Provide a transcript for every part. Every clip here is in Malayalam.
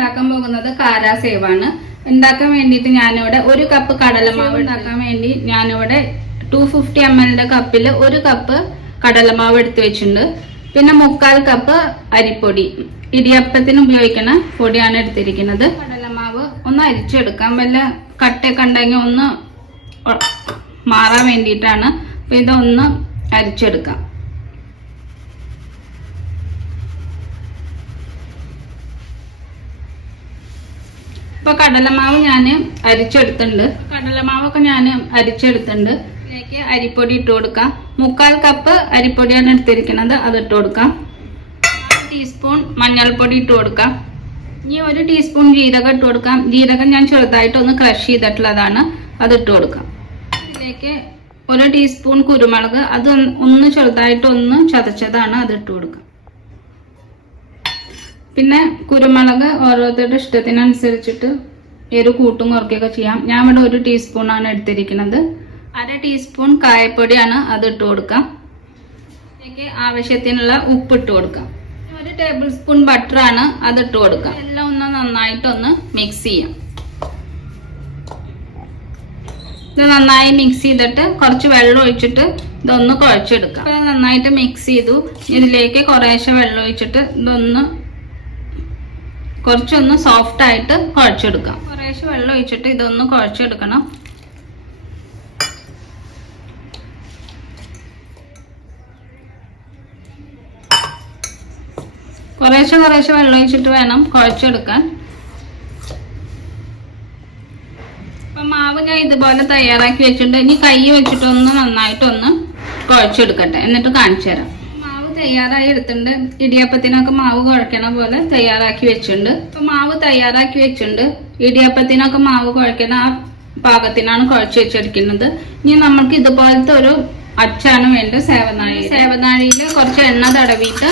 ഉണ്ടാക്കാൻ പോകുന്നത് കാരാ സേവാണ്. ഉണ്ടാക്കാൻ വേണ്ടിയിട്ട് ഞാനിവിടെ 1 കപ്പ് കടലമാവ് ഉണ്ടാക്കാൻ വേണ്ടി ഞാനിവിടെ 250 ml കപ്പിൽ 1 കപ്പ് കടലമാവ് എടുത്തു വെച്ചിട്ടുണ്ട്. പിന്നെ 3/4 കപ്പ് അരിപ്പൊടി, ഇടിയപ്പത്തിന് ഉപയോഗിക്കുന്ന പൊടിയാണ് എടുത്തിരിക്കുന്നത്. കടലമാവ് ഒന്ന് അരിച്ചെടുക്കാം, വല്ല കട്ടയൊക്കെ ഉണ്ടെങ്കിൽ ഒന്ന് മാറാൻ വേണ്ടിയിട്ടാണ്. അപ്പൊ ഇതൊന്ന് അരിച്ചെടുക്കാം. ഇപ്പൊ കടലമാവ് ഞാൻ അരിച്ചെടുത്തിട്ടുണ്ട്. കടലമാവൊക്കെ ഞാൻ അരിച്ചെടുത്തിട്ടുണ്ട്. ഇതിലേക്ക് അരിപ്പൊടി ഇട്ട് കൊടുക്കാം. 3/4 കപ്പ് അരിപ്പൊടിയാണ് എടുത്തിരിക്കുന്നത്, അത് ഇട്ട് കൊടുക്കാം. 1 ടീസ്പൂൺ മഞ്ഞൾപ്പൊടി ഇട്ട് കൊടുക്കാം. ഇനി 1 ടീസ്പൂൺ ജീരകം ഇട്ട് കൊടുക്കാം. ജീരകം ഞാൻ ചെറുതായിട്ടൊന്ന് ക്രഷ് ചെയ്തിട്ടുള്ളതാണ്, അത് ഇട്ട് കൊടുക്കാം. ഇതിലേക്ക് 1 ടീസ്പൂൺ കുരുമുളക്, അത് ഒന്ന് ചെറുതായിട്ടൊന്ന് ചതച്ചതാണ്, അത് ഇട്ട് കൊടുക്കാം. പിന്നെ കുരുമുളക് ഓരോരുത്തരുടെ ഇഷ്ടത്തിനനുസരിച്ചിട്ട് എരിവ് കൂട്ടും കുറയ്ക്കുകയൊക്കെ ചെയ്യാം. ഞാൻ ഇവിടെ 1 ടീസ്പൂൺ ആണ് എടുത്തിരിക്കുന്നത്. 1/2 ടീസ്പൂൺ കായപ്പൊടിയാണ്, അത് ഇട്ട് കൊടുക്കാം. ഇതിലേക്ക് ആവശ്യത്തിനുള്ള ഉപ്പ് ഇട്ട് കൊടുക്കാം. 1 ടേബിൾ സ്പൂൺ ബട്ടർ ആണ്, അത് ഇട്ട് കൊടുക്കാം. എല്ലാം ഒന്ന് നന്നായിട്ടൊന്ന് മിക്സ് ചെയ്യാം. ഇത് നന്നായി മിക്സ് ചെയ്തിട്ട് കുറച്ച് വെള്ളം ഒഴിച്ചിട്ട് ഇതൊന്ന് കുഴച്ചെടുക്കാം. അപ്പൊ നന്നായിട്ട് മിക്സ് ചെയ്തു. ഇതിലേക്ക് കുറേശ്ശെ വെള്ളം ഒഴിച്ചിട്ട് ഇതൊന്ന് കുറച്ചൊന്ന് സോഫ്റ്റ് ആയിട്ട് കുഴച്ചെടുക്കാം. കുറേശ്ശെ വെള്ളം ഒഴിച്ചിട്ട് ഇതൊന്ന് കുഴച്ചെടുക്കണം. കുറേശ്ശെ വെള്ളം ഒഴിച്ചിട്ട് വേണം കുഴച്ചെടുക്കാൻ. അപ്പൊ മാവ് ഞാൻ ഇതുപോലെ തയ്യാറാക്കി വെച്ചിട്ടുണ്ട്. ഇനി കൈ വെച്ചിട്ടൊന്ന് നന്നായിട്ടൊന്ന് കുഴച്ചെടുക്കട്ടെ, എന്നിട്ട് കാണിച്ചു തരാം. തയ്യാറായി എടുത്തിട്ടുണ്ട്. ഇടിയപ്പത്തിനൊക്കെ മാവ് കുഴക്കണ പോലെ തയ്യാറാക്കി വെച്ചിട്ടുണ്ട്. ഇപ്പൊ മാവ് തയ്യാറാക്കി വെച്ചിട്ടുണ്ട്. ഇടിയപ്പത്തിനൊക്കെ മാവ് കുഴക്കണ ആ പാകത്തിനാണ് കുഴച്ച് വെച്ചെടുക്കുന്നത്. ഇനി നമ്മൾക്ക് ഇതുപോലത്തെ ഒരു അച്ചാണ് വേണ്ടത്. സേവനാഴിയിൽ കുറച്ച് എണ്ണ തടവിയിട്ട്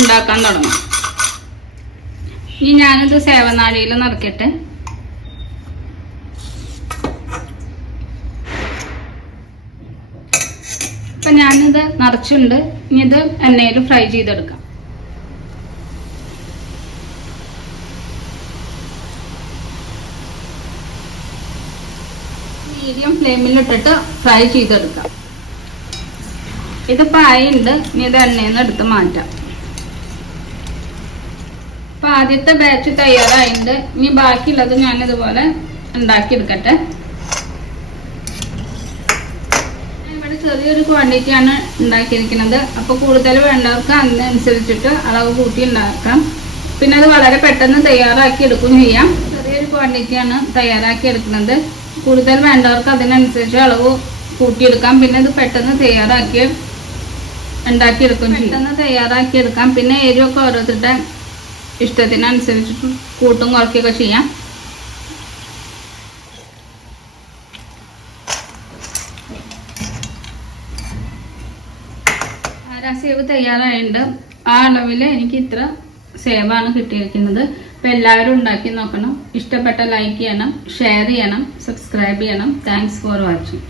ഉണ്ടാക്കാൻ തുടങ്ങും. ഇനി ഞാനിത് സേവനാഴിയിൽ നിറക്കട്ടെ. ഇപ്പൊ ഞാനിത് നിറച്ചുണ്ട്. ഇനി ഇത് എണ്ണയിൽ ഫ്രൈ ചെയ്തെടുക്കാം. മീഡിയം ഫ്ലെയിമിൽ ഇട്ടിട്ട് ഫ്രൈ ചെയ്തെടുക്കാം. ഇതിപ്പോ ആയിണ്ട്. ഇനി ഇത് എണ്ണയിൽ നിന്ന് എടുത്ത് മാറ്റാം. ഇപ്പൊ ആദ്യത്തെ ബാച്ച് തയ്യാറായിട്ടുണ്ട്. ഇനി ബാക്കിയുള്ളത് ഞാനിതുപോലെ ഉണ്ടാക്കിയെടുക്കട്ടെ. ചെറിയൊരു ക്വാണ്ടിറ്റിയാണ് ഉണ്ടാക്കിയിരിക്കുന്നത്. അപ്പൊ കൂടുതൽ വേണ്ടവർക്ക് അതിനനുസരിച്ചിട്ട് അളവ് കൂട്ടി ഉണ്ടാക്കാം. പിന്നെ അത് വളരെ പെട്ടെന്ന് തയ്യാറാക്കി എടുക്കുകയും ചെയ്യാം. ചെറിയൊരു ക്വാണ്ടിറ്റിയാണ് തയ്യാറാക്കി എടുക്കുന്നത്. കൂടുതൽ വേണ്ടവർക്ക് അതിനനുസരിച്ച് അളവ് കൂട്ടിയെടുക്കാം. പിന്നെ ഇത് പെട്ടെന്ന് തയ്യാറാക്കിയെടുക്കാം. പിന്നെ എരിവൊക്കെ ഓരോരുത്തരുടെ ഇഷ്ടത്തിനനുസരിച്ചിട്ട് കൂട്ടും കുറയ്ക്കുകയൊക്കെ ചെയ്യാം. സേവ് തയ്യാറായിട്ടുണ്ട്. ആ അളവിൽ എനിക്ക് ഇത്ര സേവാണ് കിട്ടിയിരിക്കുന്നത്. അപ്പൊ എല്ലാവരും ഉണ്ടാക്കി നോക്കണം. ഇഷ്ടപ്പെട്ട ലൈക്ക് ചെയ്യണം, ഷെയർ ചെയ്യണം, സബ്സ്ക്രൈബ് ചെയ്യണം. Thanks for watching.